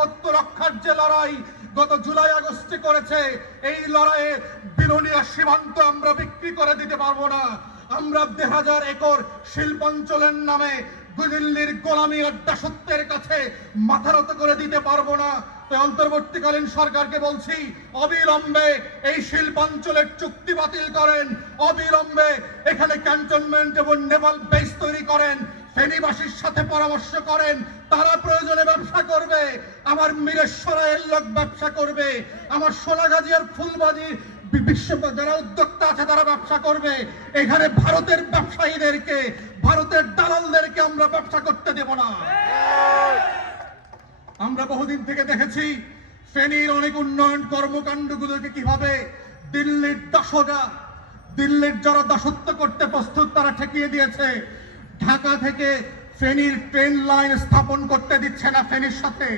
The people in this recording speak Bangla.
সার্বভৌমত্ব রক্ষার যে লড়াই গত জুলাই আগস্টে করেছে, এই লড়াইয়ে বিলোনিয়া সীমান্ত আমরা বিক্রি করে দিতে পারবো না। আমরা 2000 একর শিল্পাঞ্চলের নামে দিল্লির গোলামী আড্ডা সত্যের কাছে মাথা নত করে দিতে পারবো না। তাই অন্তর্বর্তীকালীন সরকারকে বলছি, অবিলম্বে এই শিল্পাঞ্চলের চুক্তি বাতিল করেন, অবিলম্বে এখানে ক্যান্টনমেন্ট এবং নেভাল বেস তৈরি করেন, ফেনীবাসীর সাথে পরামর্শ করেন, তারা প্রয়োজনে ব্যবসা করবে, আমার মিরেশ্বরাইয়ের লোক ব্যবসা করবে, আমার সোনাগাজী আর ফুলবাড়ি বিশ্ব যারা উদ্যোক্তা আছে তারা ব্যবসা করবে। এখানে ভারতের ব্যবসায়ীদেরকে, ভারতের দালালদেরকে আমরা ব্যবসা করতে দেব না। আমরা বহুদিন থেকে দেখেছি ফেনীর অনেক উন্নয়ন কর্মকাণ্ডগুলোকে কিভাবে দিল্লির যারা দাসত্ব করতে প্রস্তুত তারা ঠেকিয়ে দিয়েছে। ঢাকা থেকে ফেনীর ট্রেন লাইন স্থাপন করতে দিচ্ছে না ফেনীর সাথে।